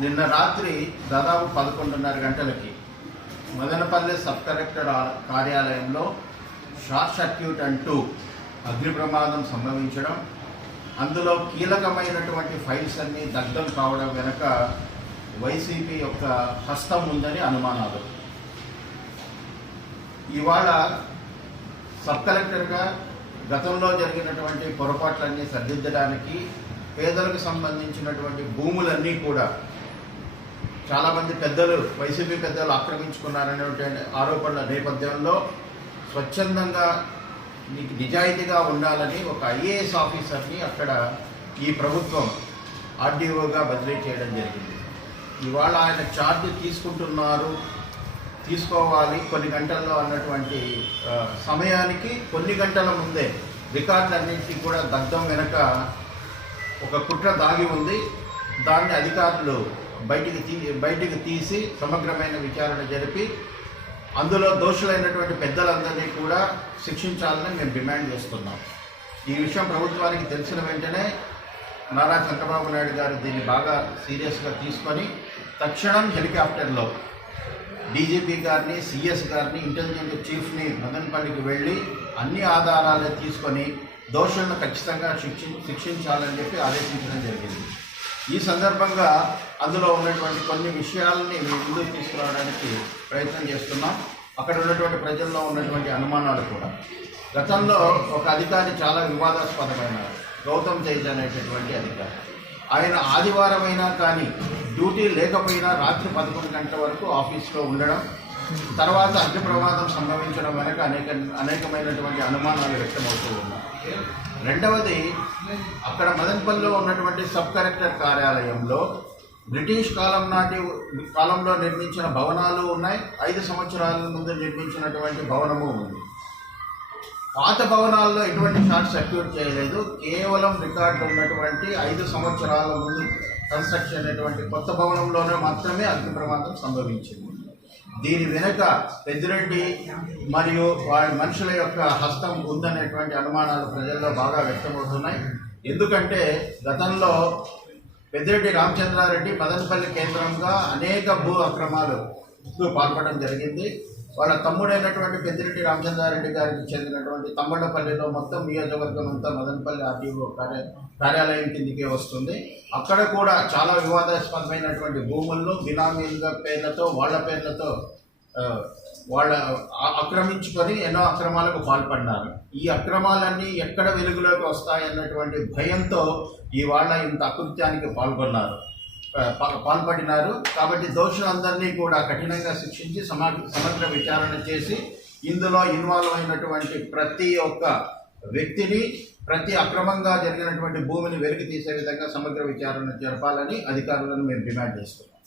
నిన్న రాత్రి దాదాపు 11:30 గంటలకి మదనపల్లి సబ్ కలెక్టర్ కార్యాలయంలో షార్ట్ సర్క్యూట్ అంటూ అగ్ని ప్రమాదం సంభవించడం, అందులో కీలకమైనటువంటి ఫైల్స్ అన్నీ దగ్ధం కావడం వెనుక వైసీపీ యొక్క హస్తం ఉందని అనుమానాలు. ఇవాళ సబ్ కలెక్టర్గా గతంలో జరిగినటువంటి పొరపాట్లన్నీ సరిదిద్దడానికి పేదలకు సంబంధించినటువంటి భూములన్నీ కూడా చాలామంది పెద్దలు, వైసీపీ పెద్దలు ఆక్రమించుకున్నారనేటువంటి ఆరోపణల నేపథ్యంలో స్వచ్ఛందంగా నిజాయితీగా ఉండాలని ఒక ఐఏఎస్ ఆఫీసర్ని అక్కడ ఈ ప్రభుత్వం ఆర్డీఓగా బదిలీ చేయడం జరిగింది. ఇవాళ ఆయన ఛార్జ్ తీసుకోవాలి కొన్ని గంటల్లో అన్నటువంటి సమయానికి కొన్ని గంటల ముందే రికార్డులన్నింటినీ కూడా దగ్ధం వెనక ఒక కుట్ర దాగి ఉంది. దాన్ని అధికారులు బయటికి తీసి సమగ్రమైన విచారణ జరిపి అందులో దోషులైనటువంటి పెద్దలందరినీ కూడా శిక్షించాలని మేము డిమాండ్ చేస్తున్నాం. ఈ విషయం ప్రభుత్వానికి తెలిసిన వెంటనే నారా చంద్రబాబు నాయుడు గారు దీన్ని బాగా సీరియస్గా తీసుకొని తక్షణం హెలికాప్టర్లో డీజీపీ గారిని, సిఎస్ గారిని, ఇంటెలిజెన్స్ చీఫ్ని మదనపల్లికి వెళ్ళి అన్ని ఆధారాలు తీసుకొని దోషులను ఖచ్చితంగా శిక్షించాలని చెప్పి ఆదేశించడం జరిగింది. ఈ సందర్భంగా అందులో ఉన్నటువంటి కొన్ని విషయాలని ముందుకు తీసుకురావడానికి ప్రయత్నం చేస్తున్నాం. అక్కడ ఉన్నటువంటి ప్రజల్లో ఉన్నటువంటి అనుమానాలు కూడా. గతంలో ఒక అధికారి చాలా వివాదాస్పదమైన గౌతమ్ తేజ్ అనేటటువంటి అధికారి, ఆయన ఆదివారం అయినా కానీ డ్యూటీ లేకపోయినా రాత్రి 11 గంటల వరకు ఆఫీస్లో ఉండడం, తర్వాత అగ్ని ప్రమాదం సంభవించడం వెనక అనేకమైనటువంటి అనుమానాలు వ్యక్తమవుతూ ఉన్నాయి. రెండవది, అక్కడ మదనపల్లిలో ఉన్నటువంటి సబ్ కలెక్టర్ కార్యాలయంలో బ్రిటిష్ కాలంలో నిర్మించిన భవనాలు ఉన్నాయి, 5 సంవత్సరాల ముందు నిర్మించినటువంటి భవనము ఉంది. పాత భవనాల్లో ఎటువంటి షార్ట్ సర్క్యూట్ చేయలేదు, కేవలం రికార్డు ఉన్నటువంటి 5 సంవత్సరాల ముందు కన్స్ట్రక్షన్ అనేటువంటి కొత్త భవనంలోనే మాత్రమే అగ్ని ప్రమాదం సంభవించింది. దీని వెనుక పెద్దిరెడ్డి మరియు వారి మనుషుల యొక్క హస్తం ఉందనేటువంటి అనుమానాలు ప్రజల్లో బాగా వ్యక్తమవుతున్నాయి. ఎందుకంటే గతంలో పెద్దిరెడ్డి రామచంద్రారెడ్డి మదనపల్లి కేంద్రంగా అనేక భూ అక్రమాలకు పాల్పడడం జరిగింది. వాళ్ళ తమ్ముడైనటువంటి పెద్దిరెడ్డి రామచంద్రారెడ్డి గారికి చెందినటువంటి తమ్మడపల్లిలో మొత్తం నియోజకవర్గం అంతా మదనపల్లి ఆర్టీఓ కార్యాలయం కిందికే వస్తుంది. అక్కడ కూడా చాలా వివాదాస్పదమైనటువంటి భూములను బినామీలుగా పేర్లతో వాళ్ళ ఆక్రమించుకొని ఎన్నో అక్రమాలకు పాల్పడినారు. ఈ అక్రమాలన్నీ ఎక్కడ వెలుగులోకి వస్తాయన్నటువంటి భయంతో ఇవాళ ఇంత అకృత్యానికి పాల్పడినారు. కాబట్టి దోషులందరినీ కూడా కఠినంగా శిక్షించి సమగ్ర విచారణ చేసి ఇందులో ఇన్వాల్వ్ అయినటువంటి ప్రతి ఒక్క వ్యక్తిని, ప్రతి అక్రమంగా జరిగినటువంటి భూమిని వెలికి తీసే విధంగా సమగ్ర విచారణ జరపాలని అధికారులను మేము డిమాండ్ చేస్తున్నాం.